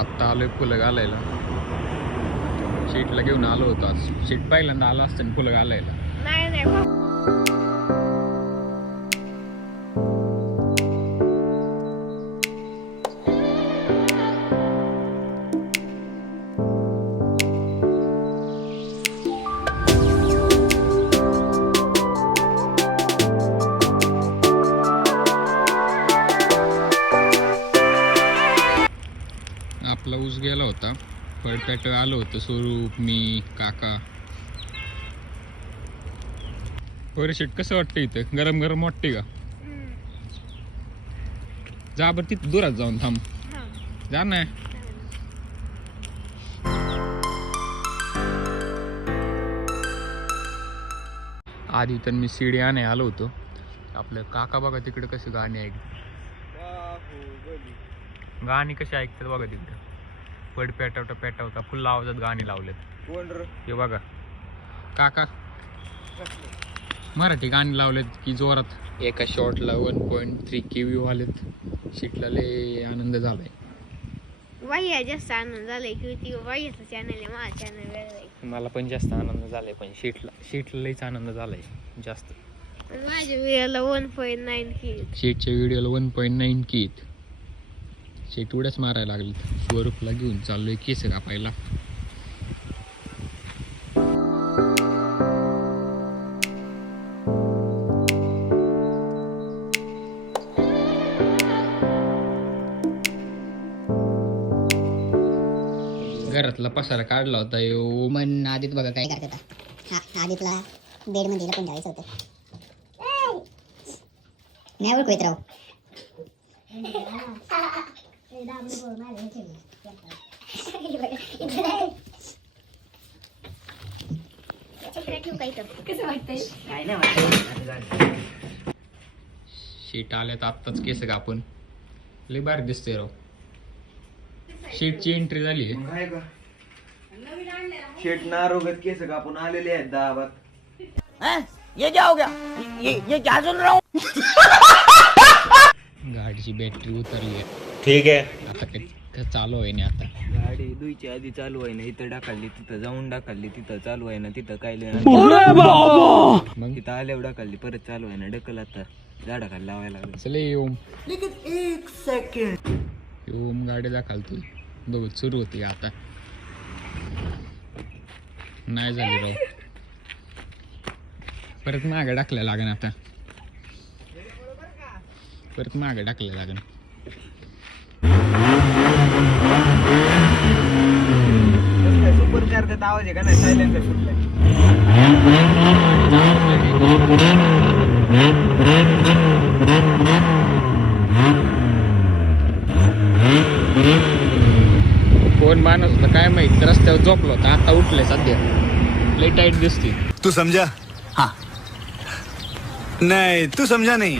आत्ता आलोय फुलं घालायला. शीटला घेऊन आलो होतो आज. शीट पहिल्यांदा आलो असतं फुलं घालायला. नाही नाही आपला ऊस गेला होता. पडपॅट आलो होतं स्वरूप, मी, काका. बरं शीट कसं वाटतं इथं? गरम गरम वाटते का? जा बरं तिथं दुरात जाऊन थांब. जा ना. आधी तर मी सीडी आणाय आलो होतो. आपलं काका बघा तिकडे कसे गाणी ऐकतात. गाणी कशी ऐकतात बघा तिकडे. पड पेटवता पेटवता फुल आवाजात गाणी लावलेत. हे बघा काका मराठी गाणी लावलेत की जोरात. एका शॉटला 1.3 के व्ह्यू आलेत. शीटला लय आनंद झालाय. वाह्या जास्त आनंद झालाय की ती वाह्याचं चॅनल आहे, माझा चॅनल वेगळा आहे. मला पण जास्त आनंद झालाय, पण शीटला लयच आनंद झालाय जास्त. माझ्या व्हिडिओला 1.9 की शीटच्या व्हिडिओला 1.9 के आहेत. शीट उड्याच मारायला लागली. स्वरूपला घेऊन चाललोय केस कापायला. घरातला पसारा काढला होता यो. मन आदित बघा काय करत होता. हा आदितला बेड मध्ये पण ठेवायचं होतं. नाही ओळखू येत राव. शीट आल्यात आत्ताच केस कापून. लय भारी दिसते राव. शीटची एंट्री झाली. शेट नारोगत केस कापून आलेले आहेत दाबात. ये क्या हो गया? ये क्या सुन रहा हूँ? गाडीची बॅटरी उतरली आहे. ठीक आहे. आता काही चालू आहे नाही. आता गाडी दुईची आधी चालू आहे ना, इथं ढकलली तिथं जाऊन ढकलली, तिथं चालू आहे ना, तिथं काय मग तिथं आल्यावर ढकलली, परत चालू आहे ना, ढकल आता झाडाखाली लावायला लागलं. चले ओम. एक सेकंड. ओम गाडी दाखलतोय. बघ सुरू होती आता. नाही झाली राव. परत मागे टाकल्या लागेल आता. परत मागे टाकल्या लागेल. सुपर कारचा आवाज आहे का नाही? सायलेन्सर सुटलाय. कोण माणूस होता काय माहित, रस्त्यावर झोपलो होता. आता उठले सध्या. लई टाईट दिसते. तू समझा? हाँ नहीं तू समझा नहीं.